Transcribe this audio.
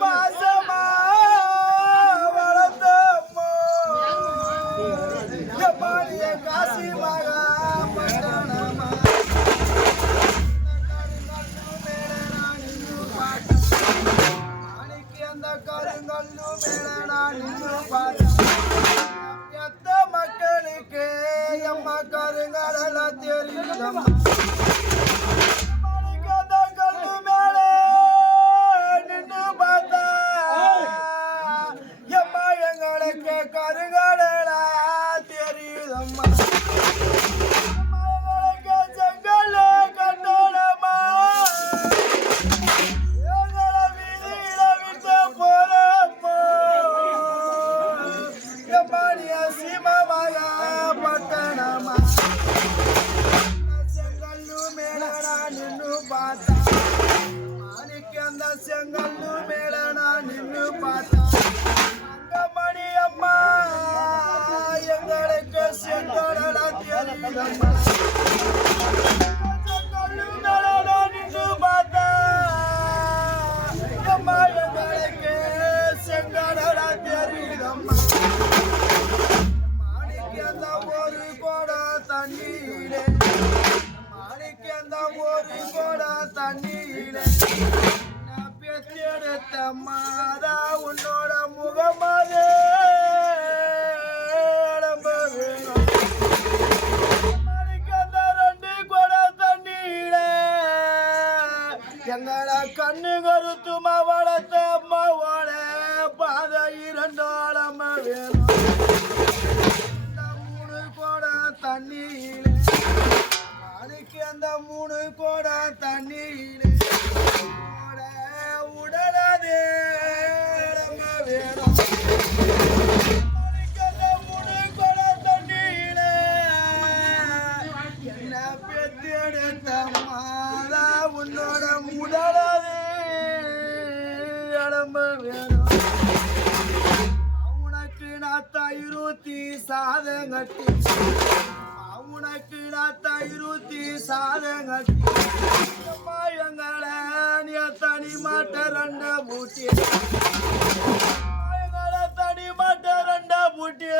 பாசமா வளர்த்தம்மா காசி மகா பட்டணமா கருங்கல்லு மேல நின்று பார்த்தேன் மக்களுக்கு எம்மா கருங்கடல தெரியுதம்மா மேல நான் நின்னு பார்த்தா, தங்கமணி அம்மா, எங்களுக்கு செங்கடலா தெரியுதம்மா. ஒரு குடம் தண்ணியில. நான் பெற்றெடுத்த மாதா உன்னோட முகமாதே ரெண்டு குடம் தண்ணீரே எங்கள கண்ணு கருத்துமா வளர்த்த அம்மாவோட பாதை இரண்டோளம வேணும். மூணு கோடம் தண்ணி மாணிக்கு மூணு கோடம் தண்ணீர். உன்னோட வேணும். உன்னோட உடனதே அடம்ப வேணும். உனக்கு நான் தயிரூத்தி சாதம் கட்டி தனி மாட்ட ரெண்ட பூட்டி. எங்களை தனி மாட்ட ரெண்ட பூட்டி.